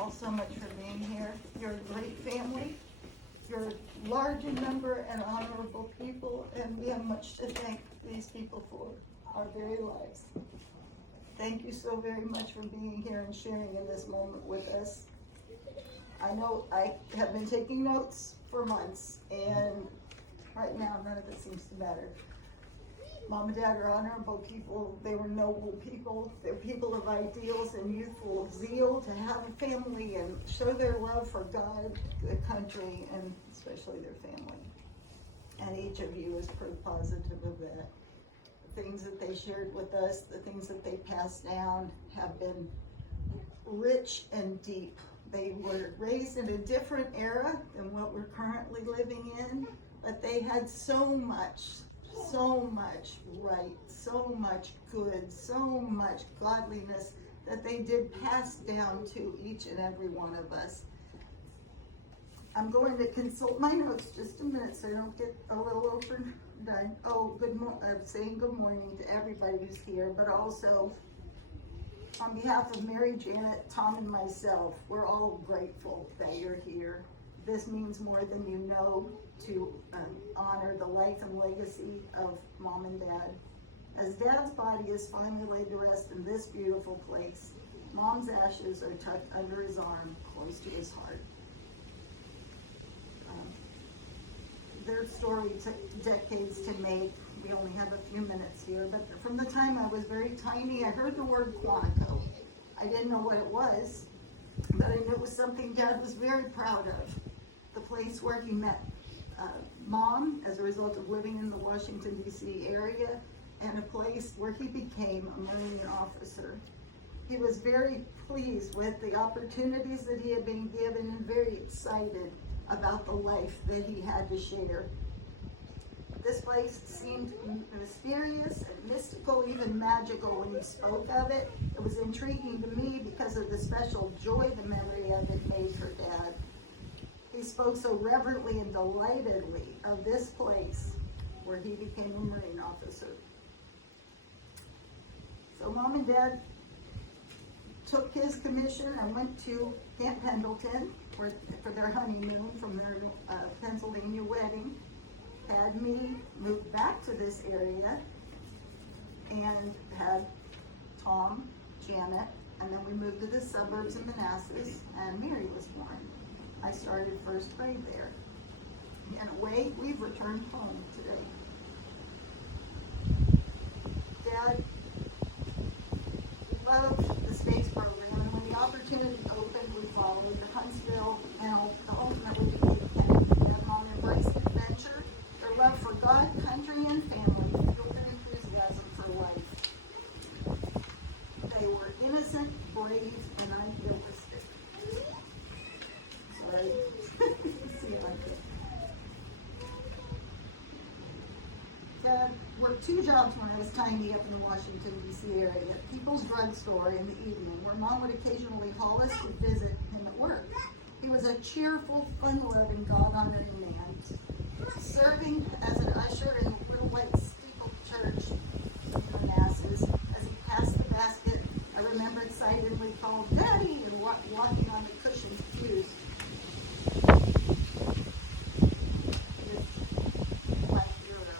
all so much for being here. You're a great family. You're large in number and honorable people, and we have much to thank these people for our very lives. Thank you so very much for being here and sharing in this moment with us. I know I have been taking notes for months, and right now none of it seems to matter. Mom and Dad are honorable people. They were noble people. They're people of ideals and youthful zeal to have a family and show their love for God, the country, and especially their family. And each of you is proof positive of that. The things that they shared with us, the things that they passed down have been rich and deep. They were raised in a different era than what we're currently living in, but they had so much right, so much good, so much godliness that they did pass down to each and every one of us. I'm going to consult my notes just a minute so I don't get a little overdone. Oh, saying good morning to everybody who's here, but also on behalf of Mary, Janet, Tom, and myself, we're all grateful that you're here. This means more than you know to honor the life and legacy of Mom and Dad. As Dad's body is finally laid to rest in this beautiful place, Mom's ashes are tucked under his arm, close to his heart. Their story took decades to make. We only have a few minutes here, but from the time I was very tiny, I heard the word Quantico. I didn't know what it was, but I knew it was something Dad was very proud of. The place where he met Mom as a result of living in the Washington, D.C. area, and a place where he became a Marine officer. He was very pleased with the opportunities that he had been given and very excited about the life that he had to share. This place seemed mysterious and mystical, even magical when he spoke of it. It was intriguing to me because of the special joy the memory of it made for Dad. He spoke so reverently and delightedly of this place where he became a Marine officer. So Mom and Dad took his commission and went to Camp Pendleton for their honeymoon from their Pennsylvania wedding. Had me move back to this area and had Tom, Janet, and then we moved to the suburbs in Manassas, and Mary was born. I started first grade there. In a way, we've returned home today. Dad loved the space program, and when the opportunity opened, we followed the Huntsville, and ultimately became Kennedy. Dad and Mom embraced adventure, their love for God, country, and family, fueled their enthusiasm for life. They were innocent, brave, and idealistic. Sorry. See if I can. Dad worked two jobs when I was tiny up in the Washington, D.C. area. People's Drug Store in the evening, where Mom would occasionally haul us to visit him at work. He was a cheerful, fun-loving, God-honoring man, serving as an usher in the little white steeple church in Manassas. As he passed the basket, I remember excitedly called Daddy and walking on the cushioned pews. His life hero.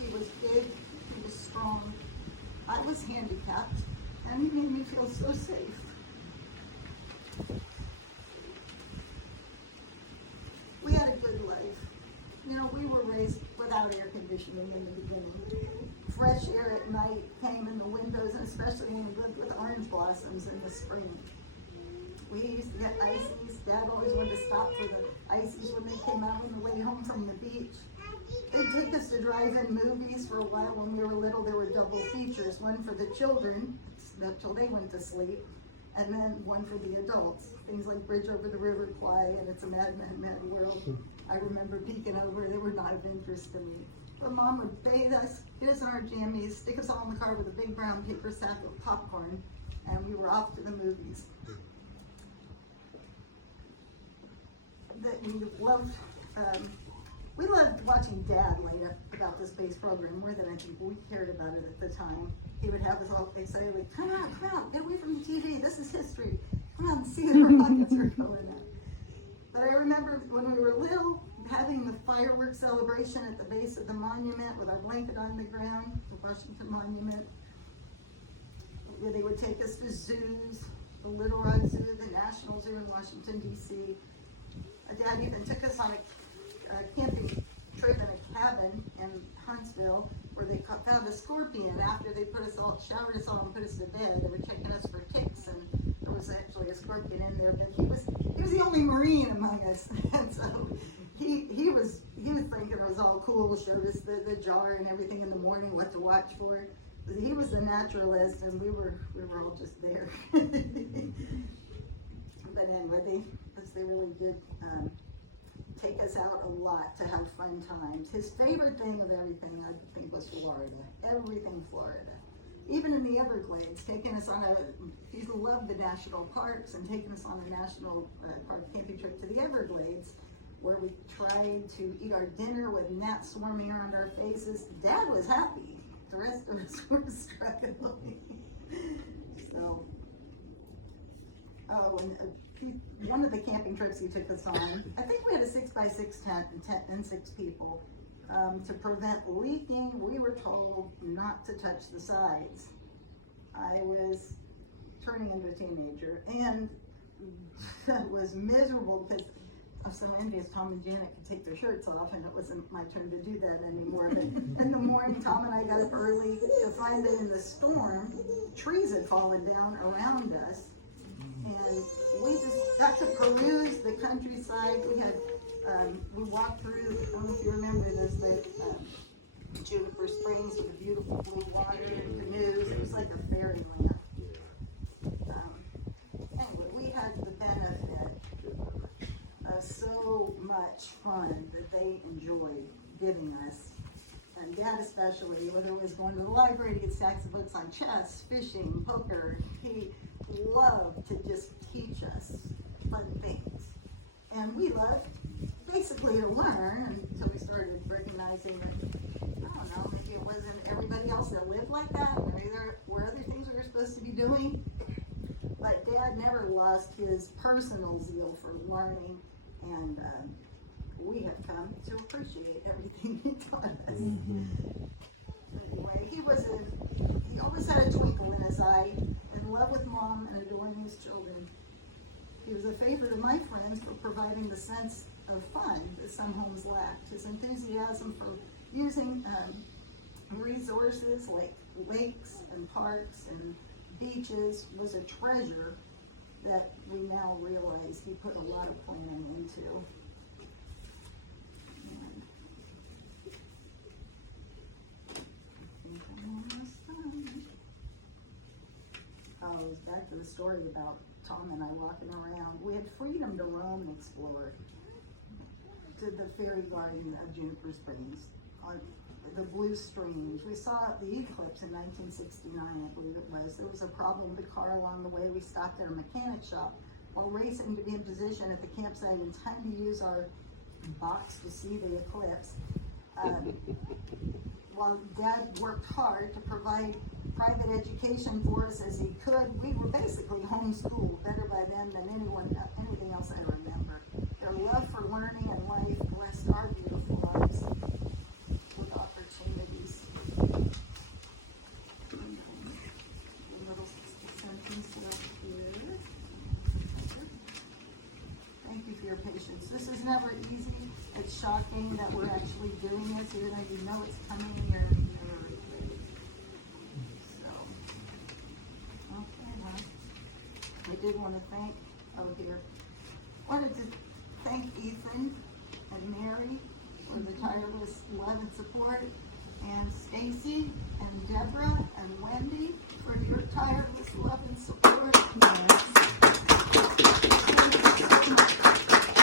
He was big, he was strong. I was handicapped, and he made me feel so safe. We had a good life. You know, we were raised without air conditioning in the beginning. Fresh air at night came in the windows, and especially when we lived with orange blossoms in the spring. We used to get ices. Dad always wanted to stop for the ices when they came out on the way home from the beach. They'd take us to drive-in movies for a while. When we were little, there were double features, one for the children, till they went to sleep, and then one for the adults. Things like Bridge Over the River Kwai and It's a Mad, Mad, Mad World. I remember peeking over, they were not of interest to me. But Mom would bathe us, get us in our jammies, stick us all in the car with a big brown paper sack of popcorn, and we were off to the movies. That we loved watching Dad light up about the space program more than I think we cared about it at the time. He would have us all excited, like, come out, get away from the TV, this is history. Come on, see the rockets are going up. But I remember when we were little, having the fireworks celebration at the base of the monument with our blanket on the ground, the Washington Monument. Where they would take us to zoos, the Little Rock Zoo, the National Zoo in Washington, D.C. Dad even took us on a camping trip in a cabin in Huntsville where they found a scorpion. After they showered us all and put us to bed, they were checking us for ticks, and there was actually a scorpion in there, but he was the only Marine among us. And so he was thinking it was all cool, showed us the jar and everything in the morning, what to watch for. He was the naturalist, and we were all just there. But anyway, they really did take us out a lot to have fun times. His favorite thing of everything, I think, was Florida. Everything Florida. Even in the Everglades, taking us on he loved the national parks, and taking us on a national park camping trip to the Everglades, where we tried to eat our dinner with gnats swarming around our faces. Dad was happy. The rest of us were struggling. So, and one of the camping trips he took us on, I think we had a 6x6 tent and 6 people. To prevent leaking, we were told not to touch the sides. I was turning into a teenager, and that was miserable because I was so envious Tom and Janet could take their shirts off, and it wasn't my turn to do that anymore. But in the morning, Tom and I got up early to find that in the storm, trees had fallen down around us. And we just got to peruse the countryside. We walked through, I don't know if you remember this, the Juniper Springs with the beautiful blue water and canoes. It was like a fairyland. Anyway, we had the benefit of so much fun that they enjoyed giving us. And Dad especially, whether it was going to the library to get stacks of books on chess, fishing, poker, he loved to just teach us fun things. And we loved basically to learn until we started recognizing that, I don't know, maybe it wasn't everybody else that lived like that. Maybe there were other things we were supposed to be doing. But Dad never lost his personal zeal for learning, and we have come to appreciate everything he taught us. Mm-hmm. Anyway, he always had a twinkle in his eye, in love with Mom and adoring his children. He was a favorite of my friends for providing the sense of fun that some homes lacked. His enthusiasm for using resources like lakes and parks and beaches was a treasure that we now realize he put a lot of planning into. Back to the story about Tom and I walking around. We had freedom to roam and explore to the fairy garden of Juniper Springs, the blue streams. We saw the eclipse in 1969, I believe it was. There was a problem with the car along the way. We stopped at a mechanic shop while racing to be in position at the campsite in time to use our box to see the eclipse. While Dad worked hard to provide private education for us as he could, we were basically homeschooled better by them than anything else I remember. Their love for learning and life blessed our beautiful lives with opportunities. A little sentence up here. Thank you for your patience. This is never easy. It's shocking that we're actually doing this, even though you know it's coming in your I did want to wanted to thank Ethan and Mary for the tireless love and support, and Stacy and Deborah and Wendy for your tireless love and support.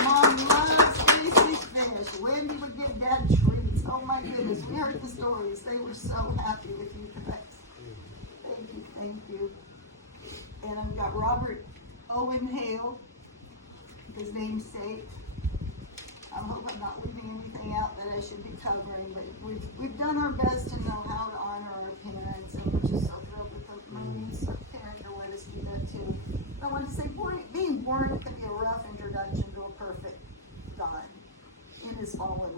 Mom loves Stacy's fish. Wendy would give Dad treats. Oh my goodness, we heard the stories. They were so happy with you guys. Thank you. And I've got Robert Owen Hale, his namesake. I hope I'm not leaving anything out that I should be covering, but we've done our best to know how to honor our parents, and we're just so thrilled that the Marines parent to let us do that too. I want to say, boy, is Owen.